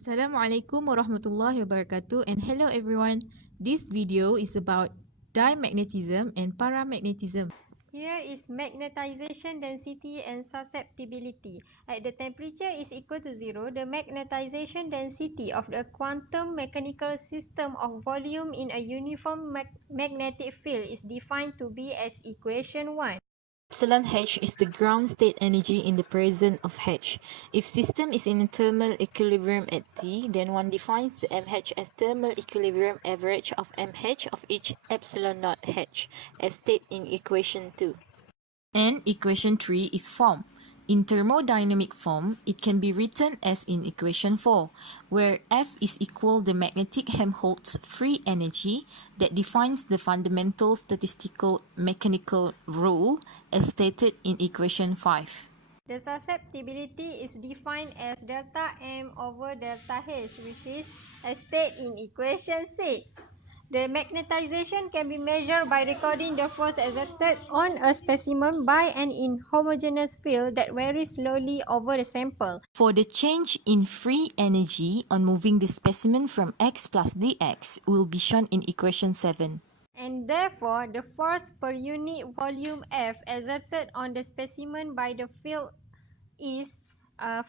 Assalamualaikum warahmatullahi wabarakatuh, and hello everyone. This video is about diamagnetism and paramagnetism. Here is magnetization density and susceptibility. At the temperature is equal to 0, the magnetization density of the quantum mechanical system of volume in a uniform magnetic field is defined to be as equation 1. Epsilon H is the ground state energy in the presence of H. If system is in a thermal equilibrium at T, then one defines the MH as thermal equilibrium average of MH of each epsilon naught H, as stated in equation 2. And equation 3 is formed. In thermodynamic form, it can be written as in equation 4, where F is equal the magnetic Helmholtz free energy that defines the fundamental statistical mechanical rule as stated in equation 5. The susceptibility is defined as delta M over delta H, which is as stated in equation 6. The magnetization can be measured by recording the force exerted on a specimen by an inhomogeneous field that varies slowly over the sample. For the change in free energy on moving the specimen from x plus dx will be shown in equation 7. And therefore, the force per unit volume F exerted on the specimen by the field is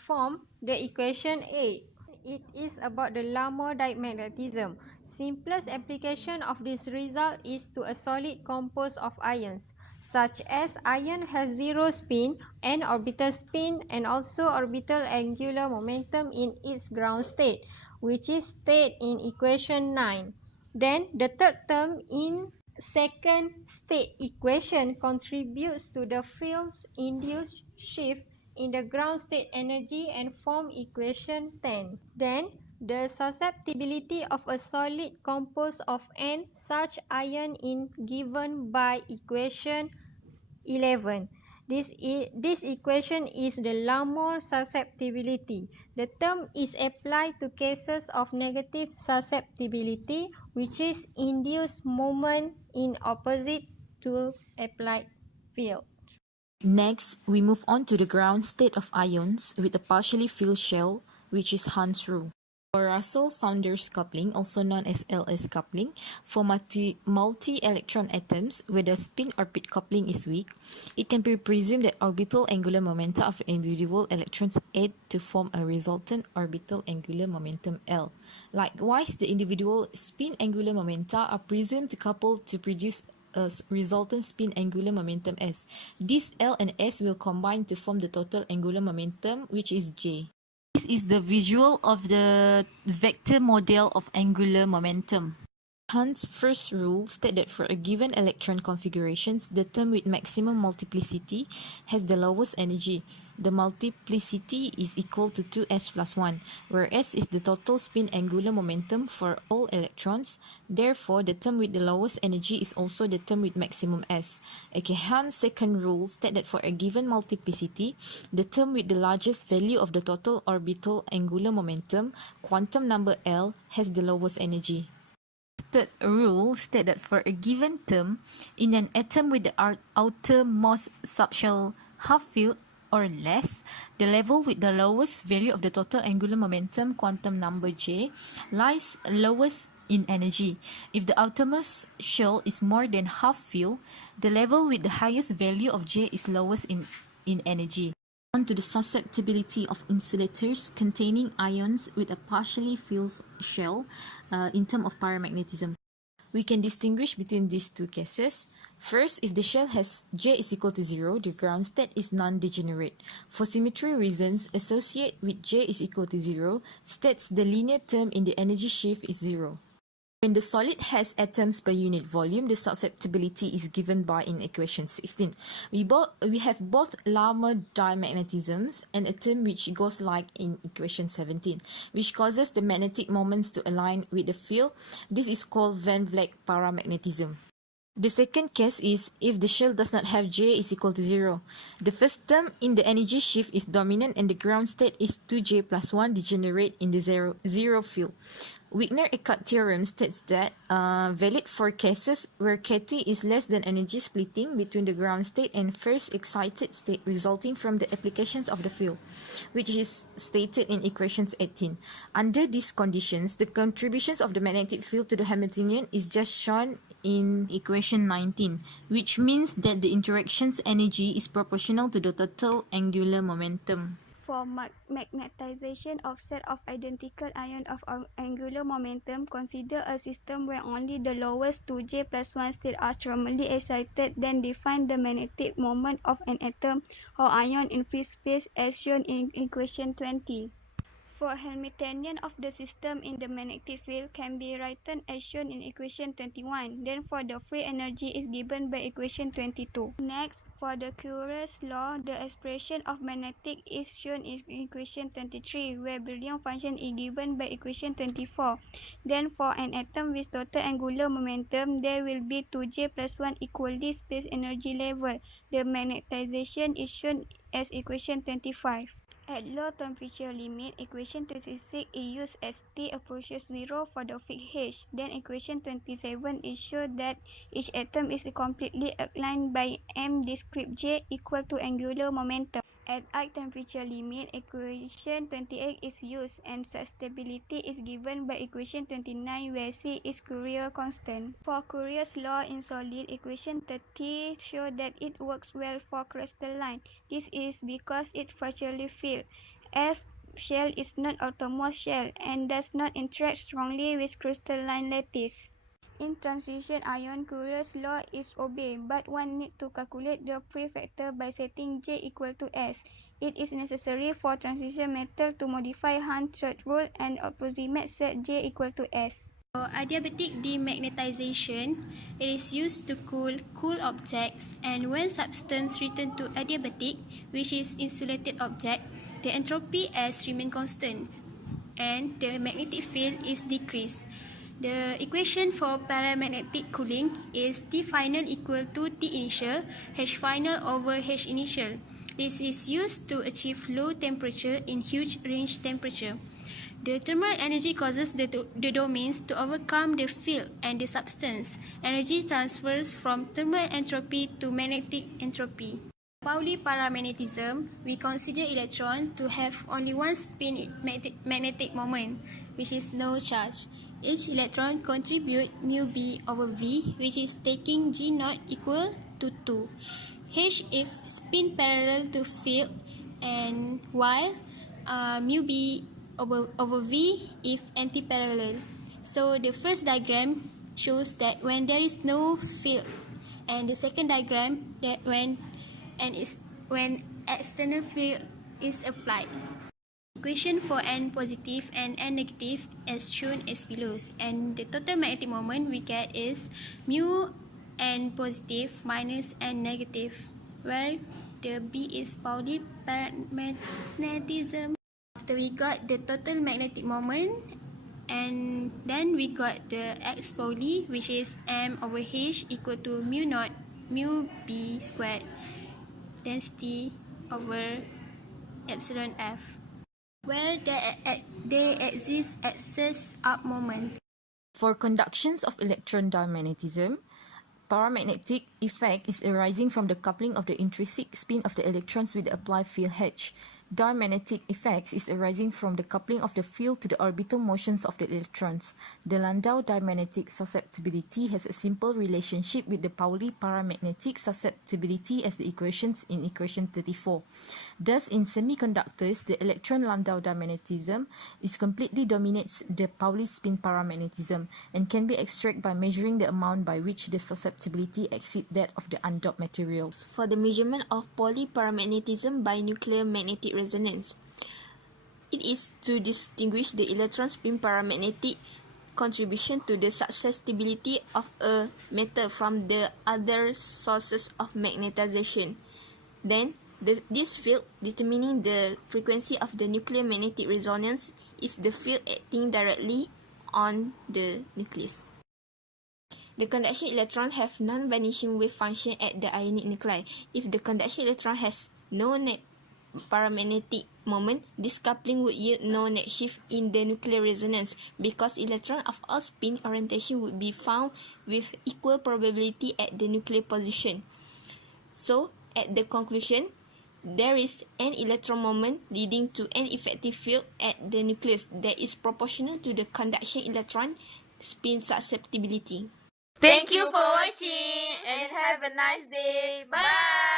from the equation 8. It is about the Larmor diamagnetism. Simplest application of this result is to a solid composed of ions, such as iron has zero spin and orbital spin and also orbital angular momentum in its ground state, which is stated in equation 9. Then the third term in second state equation contributes to the field's induced shift in the ground state energy and form equation 10. Then, the susceptibility of a solid composed of n such ion is given by equation 11. This equation is the Larmor susceptibility. The term is applied to cases of negative susceptibility, which is induced moment in opposite to applied field. Next, we move on to the ground state of ions with a partially filled shell, which is Hund's rule. For Russell-Saunders coupling, also known as LS coupling, for multi-electron atoms where the spin-orbit coupling is weak, it can be presumed that orbital angular momenta of individual electrons add to form a resultant orbital angular momentum L. Likewise, the individual spin angular momenta are presumed to couple to produce a resultant spin angular momentum S. This L and S will combine to form the total angular momentum, which is J. This is the visual of the vector model of angular momentum. Hund's first rule states that for a given electron configurations, the term with maximum multiplicity has the lowest energy. The multiplicity is equal to 2s plus 1, where s is the total spin angular momentum for all electrons. Therefore, the term with the lowest energy is also the term with maximum s. Okay, Hund's second rule states that for a given multiplicity, the term with the largest value of the total orbital angular momentum, quantum number L, has the lowest energy. Third rule states that for a given term in an atom with the outermost subshell half-filled or less, the level with the lowest value of the total angular momentum, quantum number J, lies lowest in energy. If the outermost shell is more than half-filled, the level with the highest value of J is lowest in energy. On to the susceptibility of insulators containing ions with a partially filled shell in terms of paramagnetism. We can distinguish between these two cases. First, if the shell has J is equal to 0, the ground state is non-degenerate. For symmetry reasons, associate with J is equal to 0 states the linear term in the energy shift is 0. When the solid has atoms per unit volume, the susceptibility is given by in equation 16. We have both Larmor diamagnetisms and a term which goes like in equation 17, which causes the magnetic moments to align with the field. This is called Van Vleck paramagnetism. The second case is if the shell does not have J is equal to 0. The first term in the energy shift is dominant and the ground state is 2J plus 1 degenerate in the zero field. Wigner-Eckart theorem states that valid for cases where K2 is less than energy splitting between the ground state and first excited state resulting from the applications of the field, which is stated in equations 18. Under these conditions, the contributions of the magnetic field to the Hamiltonian is just shown in equation 19, which means that the interaction's energy is proportional to the total angular momentum. For magnetization of set of identical ions of angular momentum, consider a system where only the lowest 2j plus 1 states are thermally excited, then define the magnetic moment of an atom or ion in free space as shown in equation 20. For Hamiltonian of the system in the magnetic field can be written as shown in equation 21. Then for the free energy is given by equation 22. Next, for the Curier's law, the expression of magnetic is shown in equation 23, where Bernoulli function is given by equation 24. Then for an atom with total angular momentum, there will be 2j plus 1 equally spaced energy level. The magnetization is shown as equation 25. At low temperature limit, equation 26 is used as T approaches 0 for the fixed H. Then equation 27 is shown that each atom is completely aligned by m discrete j equal to angular momentum. At high temperature limit, equation 28 is used and such stability is given by equation 29 where C is Fourier constant. For Fourier's law in solid, equation 30 shows that it works well for crystalline. This is because it virtually filled. F shell is not outermost shell and does not interact strongly with crystalline lattice. In transition ion, Fourier's law is obeyed, but one needs to calculate the prefactor by setting J equal to S. It is necessary for transition metal to modify Hund's third rule and approximate set J equal to S. For adiabatic demagnetization, it is used to cool objects, and when substance return to adiabatic, which is insulated object, the entropy S remain constant and the magnetic field is decreased. The equation for paramagnetic cooling is T final equal to T initial, H final over H initial. This is used to achieve low temperature in huge range temperature. The thermal energy causes the domains to overcome the field and the substance. Energy transfers from thermal entropy to magnetic entropy. Pauli paramagnetism, we consider electron to have only one spin magnetic moment, which is no charge. Each electron contribute mu b over v, which is taking g naught equal to 2. H if spin parallel to field, and while mu b over v if antiparallel. So the first diagram shows that when there is no field, and the second diagram that when external field is applied. Equation for n positive and n negative as shown as below, and the total magnetic moment we get is mu n positive minus n negative, where the B is Pauli paramagnetism. After we got the total magnetic moment, and then we got the x Pauli, which is m over h equal to mu naught mu b squared density over epsilon f, where there exists excess up moments. For conductions of electron diamagnetism, paramagnetic effect is arising from the coupling of the intrinsic spin of the electrons with the applied field H. Diamagnetic effects is arising from the coupling of the field to the orbital motions of the electrons. The Landau diamagnetic susceptibility has a simple relationship with the Pauli paramagnetic susceptibility as the equations in equation 34. Thus, in semiconductors, the electron Landau diamagnetism is completely dominates the Pauli spin paramagnetism and can be extracted by measuring the amount by which the susceptibility exceeds that of the undoped materials. For the measurement of polyparamagnetism by nuclear magnetic resonance, it is to distinguish the electron spin paramagnetic contribution to the susceptibility of a metal from the other sources of magnetization. Then, this field determining the frequency of the nuclear magnetic resonance is the field acting directly on the nucleus. The conduction electron have non-vanishing wave function at the ionic nuclei. If the conduction electron has no net paramagnetic moment, this coupling would yield no net shift in the nuclear resonance because electrons of all spin orientation would be found with equal probability at the nuclear position. So, at the conclusion, there is an electron moment leading to an effective field at the nucleus that is proportional to the conduction electron spin susceptibility. Thank you for watching and have a nice day. Bye!